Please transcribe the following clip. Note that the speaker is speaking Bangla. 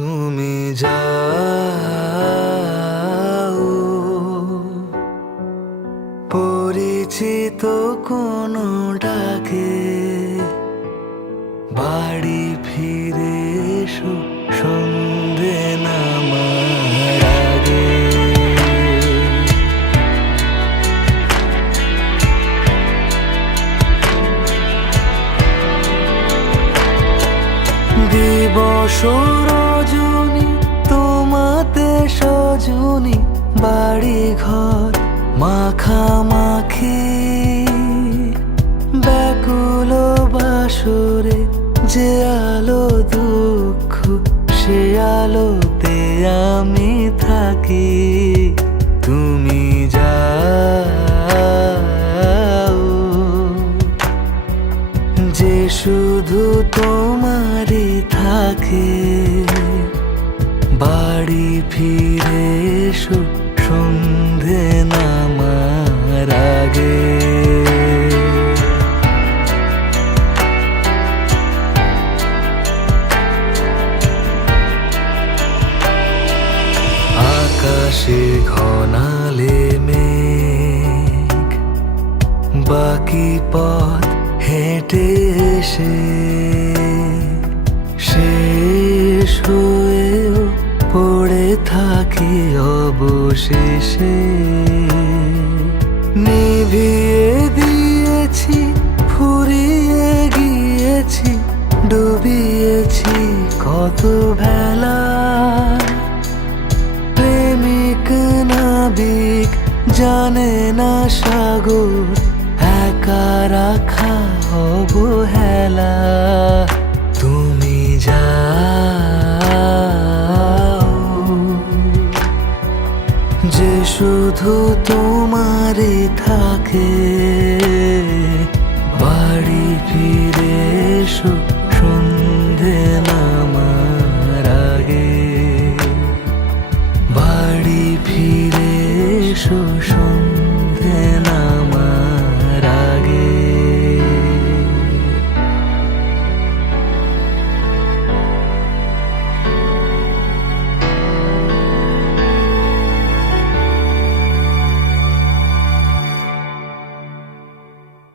তুমি যাও পরিচিত কোনো ডাকে, বাড়ি ফিরে এসো সন্ধে নামার আগে। দিবস রজনী তোমাতে সজনী, বাড়ি ঘর মাখামাখি, ব্যাকুল বাসরে যে আলো দুঃখ সে আলোতে আমি থাকি। তুমি যাও যে শুধু তোমারই থাকে, বাড়ি ফিরে এসো সন্ধে নামার আগে। আকাশে ঘনালে মেঘ, বাকি পথ হেঁটে এসে শেষ হয়েও পড়ে থাকি অবশেষে। নিভিয়ে দিয়েছি, ফুরিয়ে গিয়েছি, ডুবিয়েছি কত ভেলা। প্রেমিক নাবিক জানে না সাগর, একা রাখা অবহেলা। তুমি যাও যে শুধু তোমারই থাকে, বাড়ি ফিরে এসো সন্ধে নামার আগে। বাড়ি ফিরে এসো।